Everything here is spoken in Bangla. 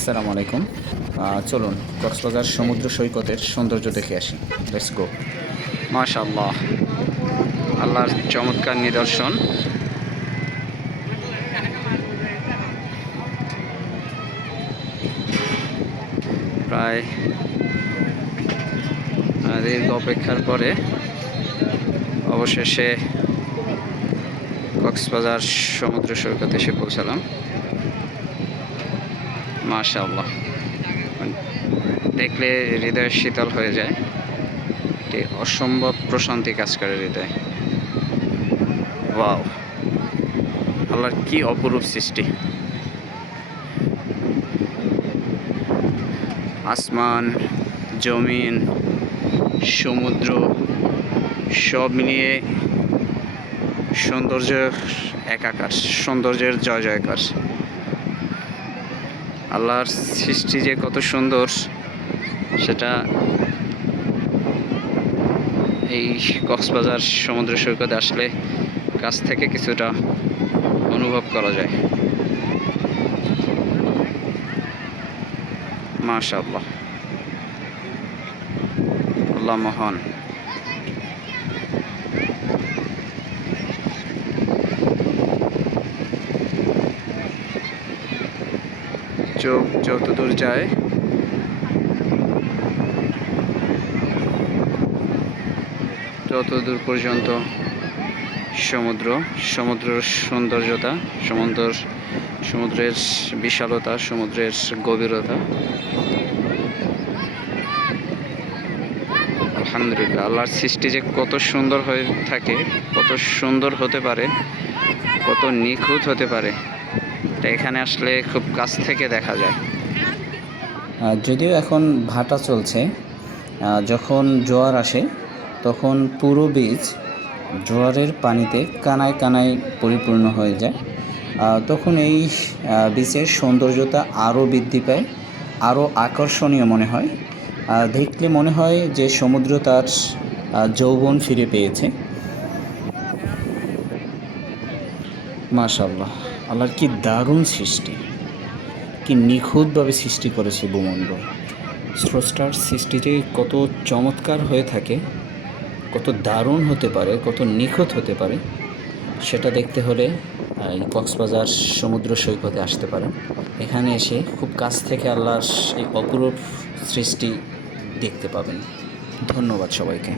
আসসালামু আলাইকুম। চলুন কক্সবাজার সমুদ্র সৈকতের সৌন্দর্য দেখে আসি। লেটস গো মাশাআল্লাহ। আল্লাহর চমৎকার নিদর্শন। প্রায় দীর্ঘ অপেক্ষার পরে অবশেষে কক্সবাজার সমুদ্র সৈকতে এসে পৌঁছালাম। মাশাআল্লাহ। দেখলে হৃদয় শীতল হয়ে যায়। একটি অসম্ভব প্রশান্তি কাজ করে হৃদয়। ওয়াও। আল্লাহর কি অপরূপ সৃষ্টি। আসমান, জমিন, সমুদ্র সব মিলিয়ে সৌন্দর্য একাকার, সৌন্দর্যের জয় জয়কার আল্লাহর সৃষ্টি যে কত সুন্দর, সেটা এই কক্সবাজার সমুদ্র সৈকতে আসলে কাছ থেকে কিছুটা অনুভব করা যায়। মাশাআল্লাহ। আল্লাহ মহান। চোখ যতদূর যায়। ততদূর পর্যন্ত সমুদ্র, সমুদ্রের সৌন্দর্যতা, সমুদ্র সমুদ্রের বিশালতা, সমুদ্রের গভীরতা। আলহামদুলিল্লাহ, আল্লাহর সৃষ্টি যে কত সুন্দর হয়ে থাকে, কত সুন্দর হতে পারে, কত নিখুঁত হতে পারে। এটা এখানে আসলে খুব কাছ থেকে দেখা যায়। যদিও এখন ভাটা চলছে যখন জোয়ার আসে, তখন পুরো বীজ জোয়ারের পানিতে কানায় কানায় পরিপূর্ণ হয়ে যায়। তখন এই বীচের সৌন্দর্যতা আরও বৃদ্ধি পায়, আরও আকর্ষণীয় মনে হয়। দেখলে মনে হয় যে সমুদ্র তার যৌবন ফিরে পেয়েছে। মাশাল্লাহ আল্লাহর কি দারুণ সৃষ্টি, কি নিখুঁতভাবে সৃষ্টি করেছে ভূমণ্ডল। স্রষ্টার সৃষ্টি যে কত চমৎকার হয়ে থাকে, কত দারুণ হতে পারে, কত নিখুঁত হতে পারে, সেটা দেখতে হলে এই কক্সবাজার সমুদ্র সৈকতে আসতে পারেন। এখানে এসে খুব কাছ থেকে আল্লাহর এই অপরূপ সৃষ্টি দেখতে পাবেন। ধন্যবাদ সবাইকে।